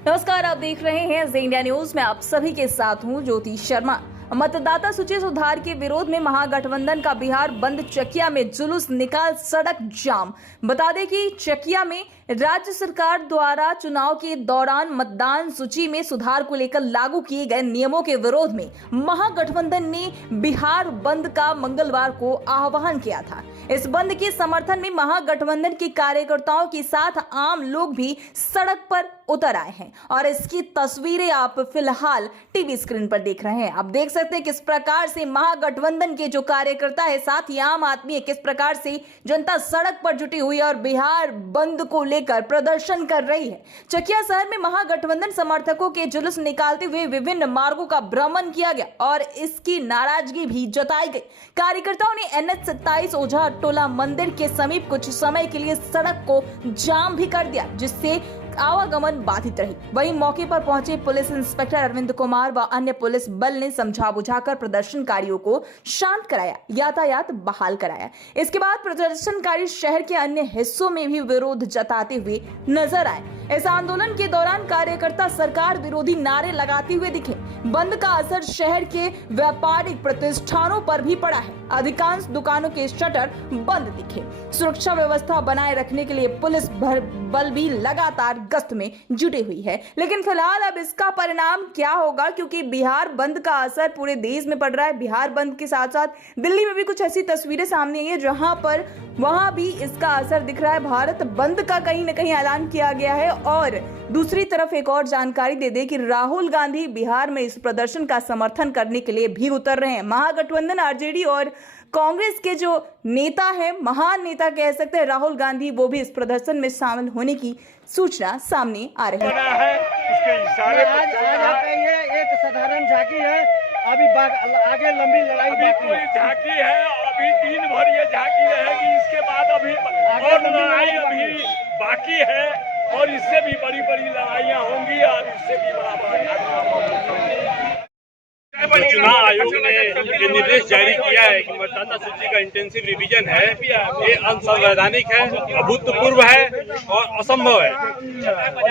नमस्कार, आप देख रहे हैं जी इंडिया न्यूज में। आप सभी के साथ हूं ज्योति शर्मा। मतदाता सूची सुधार के विरोध में महागठबंधन का बिहार बंद, चकिया में जुलूस निकाल सड़क जाम। बता दें कि चकिया में राज्य सरकार द्वारा चुनाव के दौरान मतदान सूची में सुधार को लेकर लागू किए गए नियमों के विरोध में महागठबंधन ने बिहार बंद का मंगलवार को आह्वान किया था। इस बंद के समर्थन में महागठबंधन के कार्यकर्ताओं के साथ आम लोग भी सड़क पर उतर आए हैं और इसकी तस्वीरें आप फिलहाल टीवी स्क्रीन पर देख रहे हैं। आप देख सकते हैं किस प्रकार से महागठबंधन के जो कार्यकर्ता है, साथ ही आम आदमी है, किस प्रकार से जनता सड़क पर जुटी हुई है और बिहार बंद को लेकर प्रदर्शन कर रही है। चकिया शहर में महागठबंधन समर्थकों के जुलूस निकालते हुए विभिन्न मार्गों का भ्रमण किया गया और इसकी नाराजगी भी जताई गई। कार्यकर्ताओं ने NH 27 ओझा टोला मंदिर के समीप कुछ समय के लिए सड़क को जाम भी कर दिया, जिससे आवागमन बाधित रही। वहीं मौके पर पहुंचे पुलिस इंस्पेक्टर अरविंद कुमार व अन्य पुलिस बल ने समझा बुझाकर प्रदर्शनकारियों को शांत कराया, यातायात बहाल कराया। इसके बाद प्रदर्शनकारी शहर के अन्य हिस्सों में भी विरोध जताते हुए नजर आए। इस आंदोलन के दौरान कार्यकर्ता सरकार विरोधी नारे लगाते हुए दिखे। बंद का असर शहर के व्यापारिक प्रतिष्ठानों पर भी पड़ा है। अधिकांश दुकानों के शटर बंद दिखे। सुरक्षा व्यवस्था बनाए रखने के लिए पुलिस बल भी लगातार गश्त में जुटी हुई है। लेकिन फिलहाल अब इसका परिणाम क्या होगा, क्योंकि बिहार बंद का असर पूरे देश में पड़ रहा है। बिहार बंद के साथ साथ दिल्ली में भी कुछ ऐसी तस्वीरें सामने आई है जहां पर वहां भी इसका असर दिख रहा है। भारत बंद का कहीं न कहीं ऐलान किया गया है। और दूसरी तरफ एक और जानकारी दे दे कि राहुल गांधी बिहार में इस प्रदर्शन का समर्थन करने के लिए भी उतर रहे हैं। महागठबंधन आरजेडी और कांग्रेस के जो नेता है, महान नेता कह सकते हैं राहुल गांधी, वो भी इस प्रदर्शन में शामिल होने की सूचना सामने आ रही है। एक साधारण झांकी है, अभी आगे लंबी लड़ाई बाकी है। झांकी है, अभी दिन भर ये झांकी रहेगी। इसके बाद अभी और लड़ाई अभी बाकी है और इससे भी बड़ी बड़ी लड़ाइयाँ होंगी और इससे भी बड़ा चुनाव आयोग ने ये निर्देश जारी किया है कि मतदाता सूची का इंटेंसिव रिवीजन है, ये अनसंवैधानिक है, अभूतपूर्व है और असंभव है।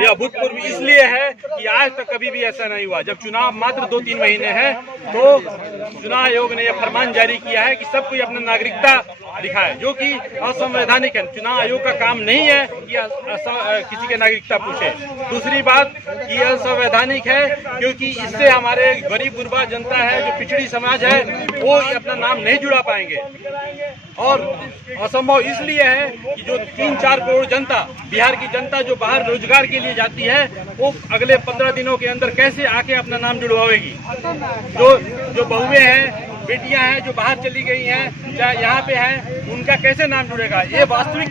ये अभूतपूर्व इसलिए है कि आज तक कभी भी ऐसा नहीं हुआ। जब चुनाव मात्र 2-3 महीने हैं तो चुनाव आयोग ने यह फरमान जारी किया है कि सब कोई अपना नागरिकता दिखाए, जो कि असंवैधानिक है। चुनाव आयोग का काम नहीं है कि किसी की नागरिकता पूछे। दूसरी बात, ये असंवैधानिक है क्योंकि इससे हमारे गरीब गुरबा जनता है, जो पिछड़ी समाज है, वो अपना नाम नहीं जुड़ा पाएंगे। और असंभव इसलिए है कि जो 3-4 करोड़ जनता, बिहार की जनता जो बाहर रोजगार के लिए जाती है, वो अगले 15 दिनों के अंदर कैसे आके अपना नाम जुड़वाएगी। जो बहुएं हैं, बेटियां हैं जो बाहर चली गई हैं, चाहे यहाँ पे हैं, उनका कैसे नाम जुड़ेगा। ये वास्तविक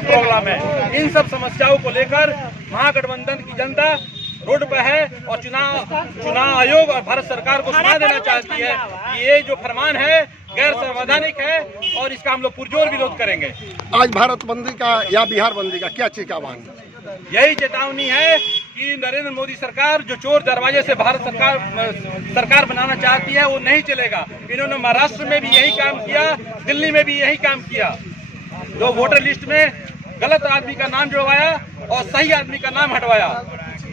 प्रॉब्लम है। इन सब समस्याओं को लेकर महागठबंधन की जनता रोड पर है और चुनाव आयोग और भारत सरकार को सुना देना चाहती है कि ये जो फरमान है गैर संवैधानिक है और इसका हम लोग पुरजोर विरोध करेंगे। आज भारत बंदी का या बिहार बंदी का क्या चीज का आह्वान? यही चेतावनी है कि नरेंद्र मोदी सरकार जो चोर दरवाजे से भारत सरकार बनाना चाहती है, वो नहीं चलेगा। इन्होंने महाराष्ट्र में भी यही काम किया, दिल्ली में भी यही काम किया। जो वोटर लिस्ट में गलत आदमी का नाम जुड़वाया और सही आदमी का नाम हटवाया।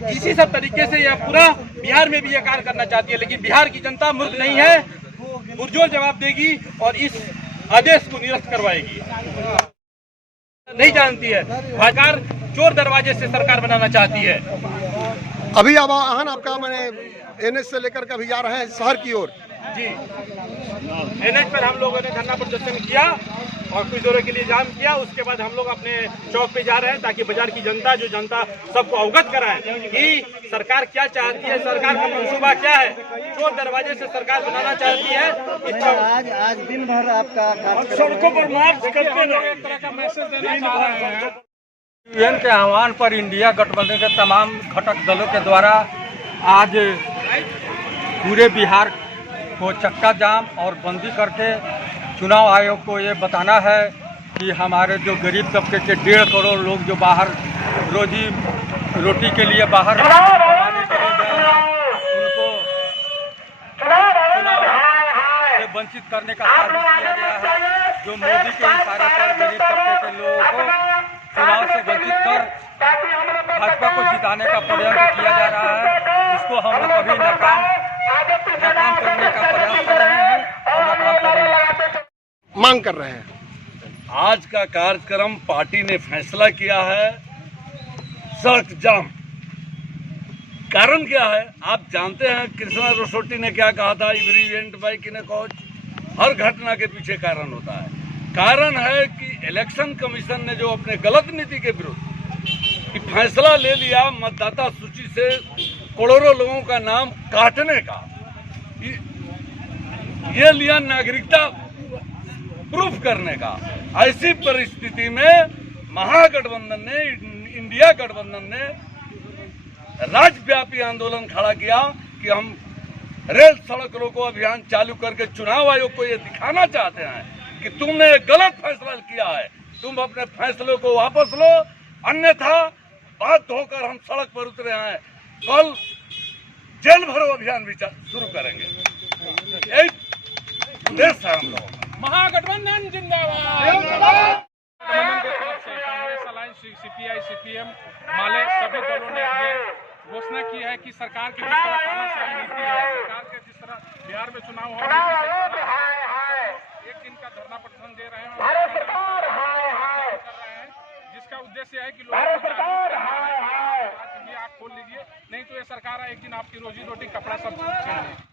इसी सब तरीके से यह पूरा बिहार में भी यह कार्य करना चाहती है। लेकिन बिहार की जनता मूर्ख नहीं है, पुरजोर जवाब देगी और इस आदेश को निरस्त करवाएगी। नहीं जानती है, सरकार चोर दरवाजे से सरकार बनाना चाहती है। अभी अब आह्वान आपका, मैंने NH से लेकर के अभी जा रहे हैं शहर की ओर। जी, NH पर हम लोगों ने धरना प्रदर्शन किया और कुछ देर के लिए जाम किया। उसके बाद हम लोग अपने चौक पे जा रहे हैं ताकि बाजार की जनता सबको अवगत कराए कि सरकार क्या चाहती है, सरकार का मंसूबा क्या है। चोर दरवाजे से सरकार बनाना चाहती है। आज दिन भर आपका सड़कों पर मार्च करके एक तरह का मैसेज देना चाह रहे हैं। यूएन के आह्वान पर इंडिया गठबंधन के तमाम घटक दलों के द्वारा आज पूरे बिहार को चक्का जाम और बंदी करके चुनाव आयोग को ये बताना है कि हमारे जो गरीब तबके के 1.5 करोड़ लोग जो बाहर रोजी रोटी के लिए बाहर कमाने के लिए गए हैं, उनको चुनाव से वंचित करने का साजिश किया गया है। जो मोदी के इशारे पर गरीब तबके के लोगों को चुनाव से वंचित कर भाजपा को जिताने का प्रयत्न किया जा रहा है, इसको हम लोग कभी नाकाम करने का प्रयास कर रहे हैं और नाकाम करेंगे। मांग कर रहे हैं। आज का कार्यक्रम पार्टी ने फैसला किया है सड़क जाम। कारण क्या है आप जानते हैं, कृष्णा रोसोटी ने क्या कहा था, every event bike in cause. हर घटना के पीछे कारण होता है। कारण है कि इलेक्शन कमीशन ने जो अपने गलत नीति के विरुद्ध फैसला ले लिया मतदाता सूची से करोड़ों लोगों का नाम काटने का, ये लिया नागरिकता प्रूफ करने का। ऐसी परिस्थिति में महागठबंधन ने, इंडिया गठबंधन ने राज्यव्यापी आंदोलन खड़ा किया कि हम रेल सड़क रोको अभियान चालू करके चुनाव आयोग को ये दिखाना चाहते हैं कि तुमने गलत फैसला किया है, तुम अपने फैसलों को वापस लो, अन्यथा बाध्य होकर हम सड़क पर उतरे हैं। कल जेल भरो अभियान भी शुरू करेंगे। यही उद्देश्य है हम लोगों का। महागठबंधन जिंदाबाद। गठबंधन की तरफ से कांग्रेस अलायंस, सीपीआई, सीपीएम, माले सभी दलों ने ये घोषणा की है कि सरकार की जिस तरह तानाशाही नीति है, सरकार के जिस तरह बिहार में चुनाव हो रहे हैं, एक दिन का धरना प्रदर्शन दे रहे हैं और कर रहे हैं, जिसका उद्देश्य है कि लोगों को आंख खोल लीजिए, नहीं तो ये सरकार एक दिन आपकी रोजी रोटी कपड़ा सब छीन लेगी।